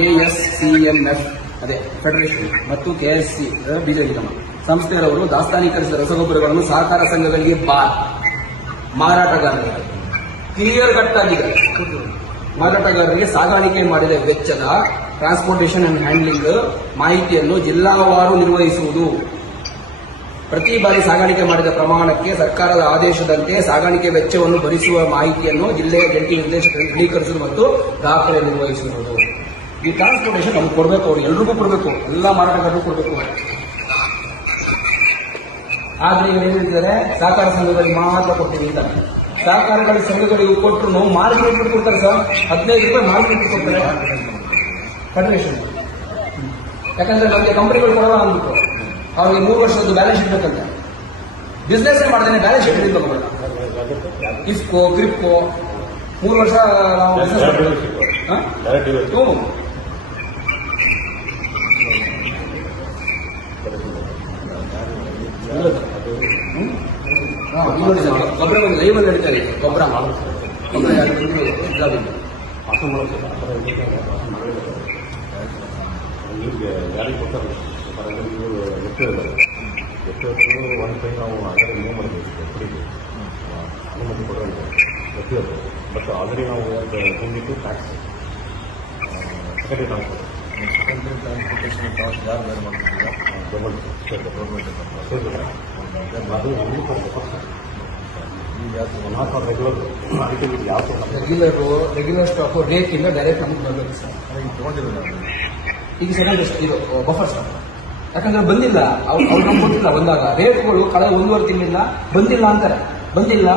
ASCMF ಅದೇ federation ಮತ್ತು KSC ಬೀಜ ನಿಗಮ ಸಂಸ್ಥೆಯವರು ದಾಸ್ತಾನೀಕರಿಸಿದ ರಸಗೊಬ್ಬರಗಳನ್ನು ಸಹಕಾರ ಸಂಘಗಳಿಗೆ ಮಾರಾಟಗಾರರಿಗೆ ಕ್ಲಿಯರ್ ಕಟ್ ಆಗಿದೆ. ಮಾರಾಟಗಾರರಿಗೆ ಸಾಗಾಣಿಕೆ ಮಾಡಿದ ವೆಚ್ಚದ ಟ್ರಾನ್ಸ್ಪೋರ್ಟೇಷನ್ ಅಂಡ್ ಹ್ಯಾಂಡ್ಲಿಂಗ್ ಮಾಹಿತಿಯನ್ನು ಜಿಲ್ಲಾವಾರು ನಿರ್ವಹಿಸುವುದು. ಪ್ರತಿ ಬಾರಿ ಸಾಗಾಣಿಕೆ ಮಾಡಿದ ಪ್ರಮಾಣಕ್ಕೆ ಸರ್ಕಾರದ ಆದೇಶದಂತೆ ಸಾಗಾಣಿಕೆ ವೆಚ್ಚವನ್ನು ಭರಿಸುವ ಮಾಹಿತಿಯನ್ನು ಜಿಲ್ಲೆಯ ಜಂಟಿ ನಿರ್ದೇಶಕರಿಗೆ ದೃಢೀಕರಿಸುವುದು ಮತ್ತು ದಾಖಲೆ ನಿರ್ವಹಿಸುವುದು. ಈ ಟ್ರಾನ್ಸ್ಪೋರ್ಟೇಷನ್ ನಮ್ಗೆ ಕೊಡಬೇಕು, ಅವ್ರು ಎಲ್ರಿಗೂ ಕೊಡಬೇಕು, ಎಲ್ಲ ಮಾರಾಟಗಾರರು ಕೊಡಬೇಕು. ಆದ್ರೆ ಈಗ ಏನ್ ಹೇಳ್ತಿದ್ದಾರೆ, ಸಹಕಾರ ಸಂಘಗಳಿಗೆ ಮಾತ್ರ ಕೊಡ್ತೀವಿ ಅಂತ. ಸಹಕಾರಗಳ ಸಂಘಗಳಿಗೆ ಕೊಟ್ಟರು ನಾವು ಮಾರ್ಕೆಟ್ ಕೊಡ್ತಾರೆ ಸರ್, 15 ರೂಪಾಯಿ ಮಾರ್ಕೆಟ್ ಕೊಡ್ತಾರೆ ಫೆಡರೇಷನ್. ಯಾಕಂದ್ರೆ ನಮಗೆ ಕಂಪನಿಗಳು ಕೊಡೋಣ ಅಂದ್ಬಿಟ್ಟು ಅವ್ರಿಗೆ 3 ವರ್ಷದ ಬ್ಯಾಲೆನ್ಸ್ ಶೀಟ್ ಬೇಕಂತೆ. ಬಿಸ್ನೆಸ್ ಮಾಡಿದ್ರೆ ಬ್ಯಾಲೆನ್ಸ್ ಶೀಟ್ ತಗೋಬೇಡ. ಇಫ್ಕೋ ಕ್ರಿಪ್ಕೋ 3 ವರ್ಷ ನಾವು ಬಿಸ್ನೆಸ್ ಗೊಬ್ಬರ ಲೈವ್ ಅಲ್ಲಿ ನಡೀತಾ ಇದೆ. ಗೊಬ್ಬರ ಯಾರಿಗೆ ಕೊಡ್ತಾರೆ ಎಷ್ಟು ಒಂದು ಟೈಮ್ ನಾವು ಆಲ್ರೆಡಿ ಮೂವ್ ಮಾಡಬೇಕು ಅನುಮತಿ ಕೊಡೋದು ಪ್ರತಿಯೊಬ್ಬರು. ಬಟ್ ಆಲ್ರೆಡಿ ನಾವು ಬಂದಿದ್ದು ಟ್ಯಾಕ್ಸ್ ಸೆಕೆಂಡ್ರಿ ಟ್ರಾನ್ಸ್ಪೋರ್ಟೇಷನ್ ಕಾಸ್ಟ್ ಯಾರು ಬೇರೆ ಮಾಡ್ತಿದ್ದೀರಾ? ಗೌರ್ಮೆಂಟ್ ಅದು ರೆಗ್ಯುಲರ್ ಸ್ಟಾಕ್ ರೇಟಿಂದ ಡೈರೆಕ್ಟ್ ನಮಗೆ ಬರಬೇಕು ಸರ್. ಈಗ ಸೆಕೆಂಡ್ ಇದು ಬಫರ್ ಸ್ಟಾಕ್, ಯಾಕಂದ್ರೆ ಬಂದಿಲ್ಲ, ಅವ್ರು ನಮ್ಗೆ ಕೊಟ್ಟಿಲ್ಲ. ಬಂದಾಗ ರೇಟ್ಗಳು ಕಳೆದ 1.5 ತಿಂಗಳಿಂದ ಬಂದಿಲ್ಲ ಅಂತಾರೆ. ಬಂದಿಲ್ಲ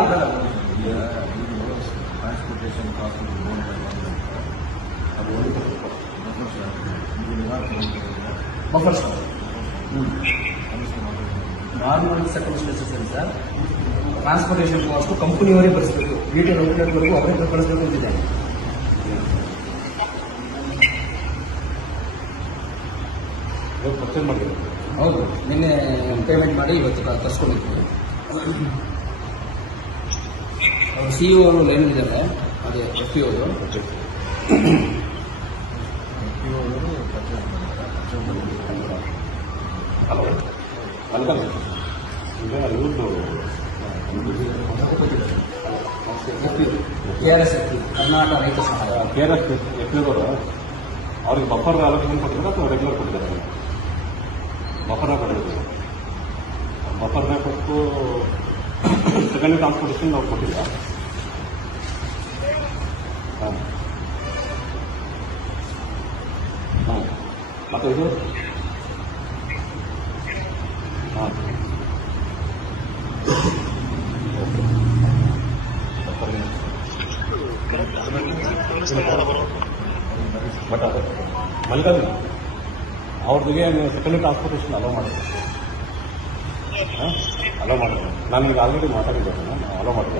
transportation cost buffer stock normal circumstances sir. Transportation cost ಕಂಪನಿಯವರೇ ಭರಿಸಬೇಕು, ರಿಟೇಲ್ ಔಟ್ಲೆಟ್ವರೆಗೂ ಅವರೇ ಕಳಿಸಬೇಕು ಅಂತಿದೆ. ಪರ್ಚೇಸ್ ಮಾಡಿದ್ರು. ಹೌದು, ನಿನ್ನೆ ಪೇಮೆಂಟ್ ಮಾಡಿ ಇವತ್ತು ತರಿಸ್ಕೊಂಡಿದ್ವಿ. ಅವರು CEO ಅವರು ಲೈನ್ ಇದ್ದಾರೆ, ಅದೇ FPO ಅವರು ಅಲ್ಲ ಈಗ ಇವ್ರದ್ದು KRS ಕರ್ನಾಟಕ ರೈತ ಸಹಾಯ KRS FPO ಅವ್ರಿಗೆ ಬಫರ್ ಅಲೋಕೇಶನ್ ಕೊಟ್ಟಿದ್ದಾರೆ ಅಥವಾ ರೆಗ್ಯುಲರ್ ಕೊಟ್ಟಿದ್ದಾರೆ? ಬಫರ್ನ ಕೊಟ್ಟಿದ್ದಾರೆ. ಬಫರ್ನ ಕೊಟ್ಟು ಸೆಕೆಂಡ್ ಟ್ರಾನ್ಸ್ಪೋರ್ಟೇಷನ್ ಅವ್ರು ಕೊಟ್ಟಿಲ್ಲ. ಹಾಂ ಹಾಂ ಮತ್ತು ಇದು ಹಾಂ ಬಟ್ ಅದು ಮಲ್ಗಲ್ ಅವ್ರಿಗೆ ಸೆಕೆಂಡ್ ಟ್ರಾನ್ಸ್ಪೋರ್ಟೇಷನ್ ಅಲೋ ಮಾಡಿದೆ. ಹಾಂ ಅಲೋ ಮಾಡಿದೆ. ನಾನು ಈಗ ಆಲ್ರೆಡಿ ಮಾತಾಡಿದ್ದೆ, ನಾನು ಅಲೋ ಮಾಡಿದೆ.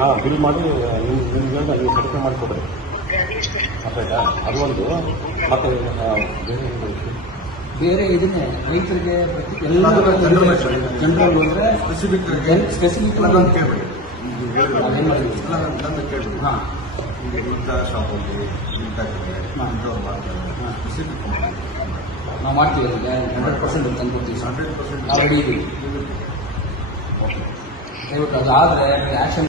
ಹಾಂ ಬಿಲ್ ಮಾಡಿ ನಿಮ್ಗೆ ನೀವು ಸರ್ಟಿಫೈ ಮಾಡಿಕೊಡ್ರಿ. ಅರ್ಥಾಯ್ತಾ? ಅದು ಒಂದು. ಮತ್ತು ಬೇರೆ ಇದನ್ನೇ ರೈತರಿಗೆ ಜನರಲ್ ಅಂದರೆ ಸ್ಪೆಸಿಫಿಕ್ ಹಾಂ ಇಂಥ ಶಾಪಲ್ಲಿ ನಾವು ಮಾಡ್ತೀವಿ. 100% ತಂದ್ಕೊಡ್ತೀವಿ. 100% ನಾವು ರೆಡಿ ಇದ್ದೀವಿ. ದಯವಿಟ್ಟು ಅದಾದರೆ ಆ್ಯಕ್ಷನ್